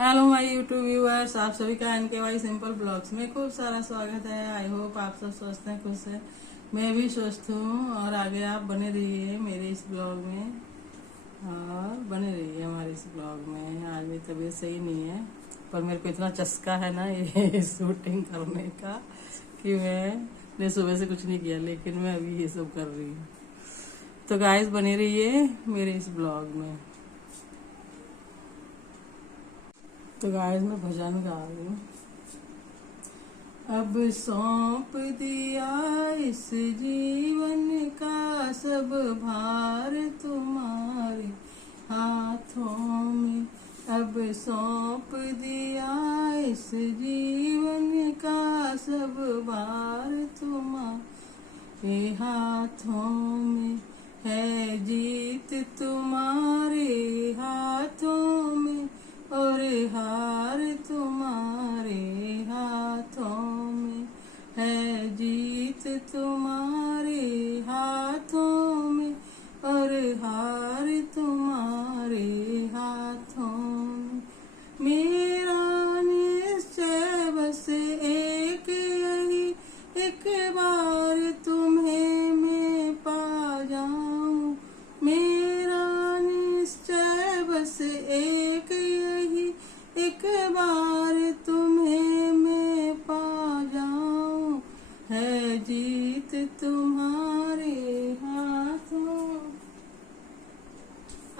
Hello my YouTube viewers, आप सभी का NKY सिंपल ब्लॉग्स में खूब सारा स्वागत है। आई होप आप सब स्वस्थ हैं, खुश हैं। मैं भी स्वस्थ हूँ और आगे आप बने रहिए मेरे इस ब्लॉग में और बने रहिए हमारे इस ब्लॉग में। आज मेरी तबीयत सही नहीं है, पर मेरे को इतना चस्का है ना ये शूटिंग करने का कि मैंने सुबह से कुछ नहीं किया, लेकिन मैं अभी ये सब कर रही हूँ। तो गाइस बने रहिए मेरे इस ब्लॉग में। तो गाइस मैं भजन गा रही हूँ। अब सौंप दिया इस जीवन का सब भार तुम्हारे हाथों में। अब सौंप दिया इस जीवन का सब भार तुम्हारे हाथों में। है जीत तुम्हारे हाथों में और हार तुम्हारे हाथों में। है जीत तुम्हारे हाथों में और हार तुम्हारे हाथों में। मेरा निश्चय बस एक यही, एक बार तुम्हें मैं पा जाऊं। मेरा निश्चय बस एक यही, एक बार तुम्हें मैं पा जाऊं। है जीत तुम्हारे हाथों।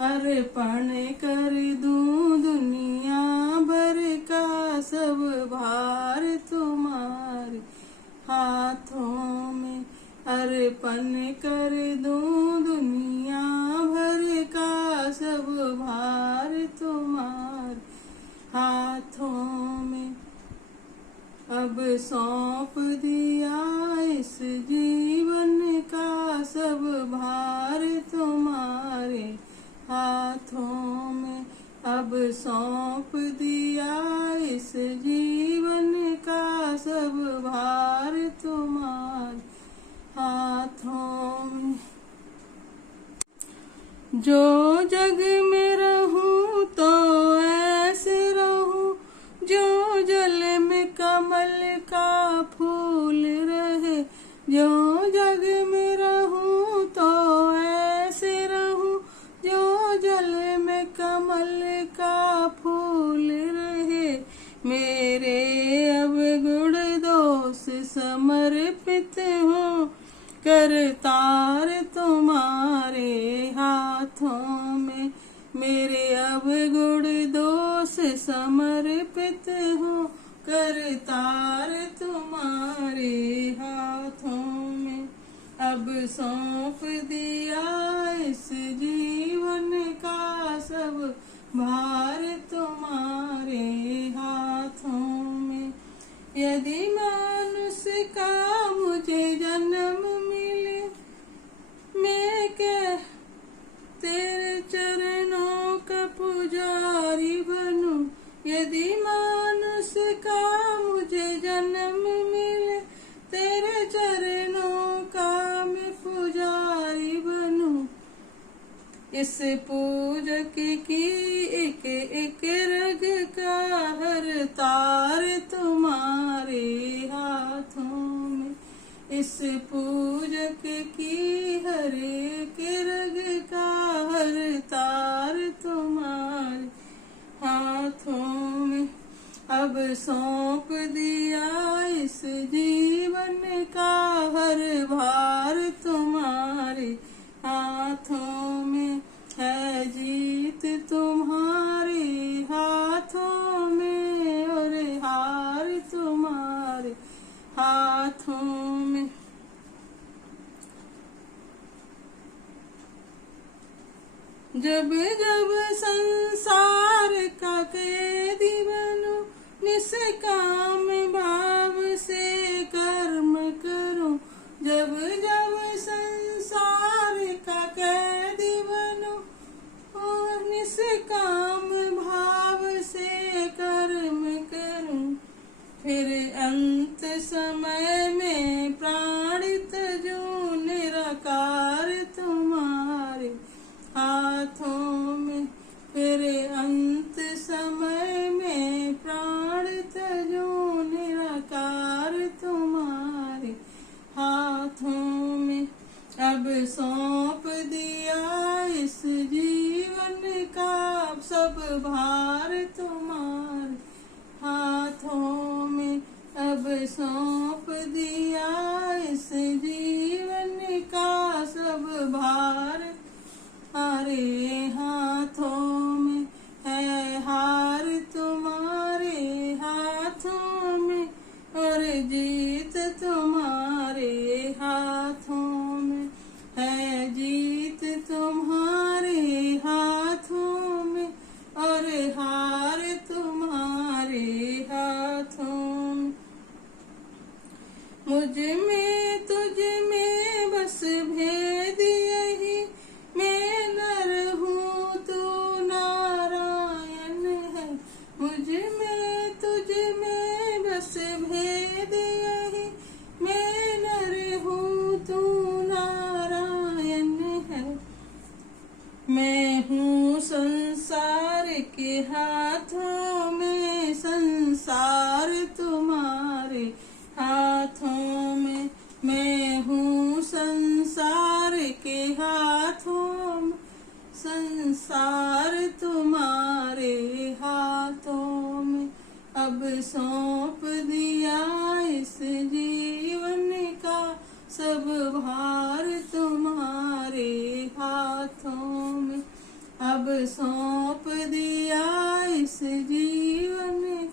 अर्पण कर दूं दुनिया भर का सब भार तुम्हारे हाथों में। अर्पण कर दूं दुनिया भर का सब भार तुम्हारे हाथों में। अब सौंप दिया इस जीवन का सब भार तुम्हारे हाथों में। अब सौंप दिया इस जीवन का सब भार तुम्हारे हाथों में। जो जग में रहूं तो ऐसे रहूं, जो जल में कमल का फूल रहे। जो जग में रहूं तो ऐसे रहूं, जो जल में कमल का फूल रहे। मेरे अब गुण दोष समर्पित हो, करतार तुम्हारे हाथों में। मेरे अब गुण दोष समर्पित हो, करतार तुम्हारे हाथों में। अब सौंप दिया इस जीवन का सब भार तुम्हारे हाथों में। यदि मनुष्य का मुझे जन्म मिले, मैं क्या तेरे चरणों का पुजारी बनूं। यदि मनुष्य का मुझे जन्म मिले, तेरे चरणों का मैं पुजारी बनूं। इस पूजक की एक एक रग का हर तार तुम्हारे हाथों में। इस पूजक की हर एक रग का हर तार तुम्हारे हाथों में। अब सौंप दिया इस जीवन का हर भार तुम्हारे हाथों में। है जीत तुम्हारे हाथों में और हार तुम्हारे हाथों में। जब जब संसार का कैदी बनूं, निष्काम भाव से कर्म करूं। जब जब संसार का कैदी बनूं और निष्काम भाव से कर्म करूं। फिर अंत समय में प्राण तजूं, निराकार तुम्हारे हाथों में। फिर अंत समय में तुझ में बस भेद यही, मैं नर हूँ तू नारायण है। मैं हूँ संसार के हाथों में, संसार तुम्हारे हाथों में। मैं हूँ संसार के हाथों में, संसार तुम्हारे हाथों में। अब सौंप दिया इस जीवन का सब भार तुम्हारे हाथों में। अब सौंप दिया इस जीवन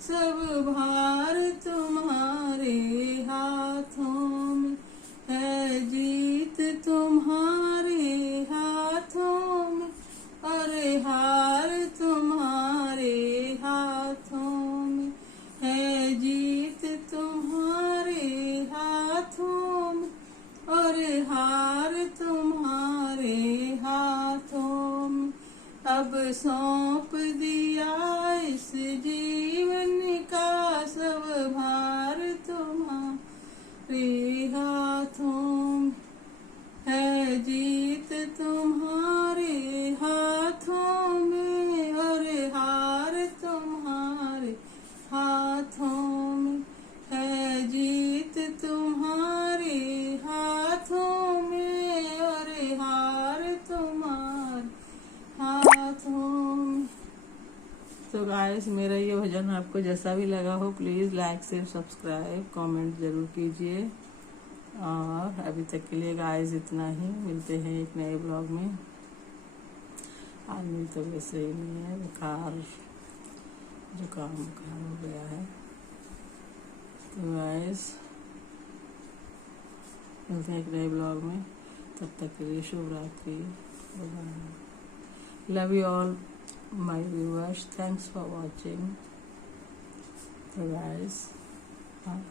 सब भार तुम्हारे हाथों में। है जीत तुम्हारे हाथों में, और हार तुम्हारे हाथों में। है जीत तुम्हारे हाथों में, और हार तुम्हारे हाथों में। अब सौंप दिया इस जीवन का सब भार तुम्हारे हाथों में। है जीत तुम्हारे हाथों में, और हार तुम्हारे हाथों में। है जीत तुम्हारे हाथों में, और हार तुम्हारे हाथों में। तो गाइस, मेरा ये भजन आपको जैसा भी लगा हो, please like share subscribe comment ज़रूर कीजिए। और अभी तक के लिए गाइस इतना ही। मिलते हैं एक नए ब्लॉग में। आज मेरी तबीयत सही नहीं है, बुखार जुकाम हो गया है। तो गाइस, मिलते हैं एक नए ब्लॉग में। तब तक के लिए शुभ रात्रि। Love you all my viewers, thanks for watching. तो गाइस, हाँ।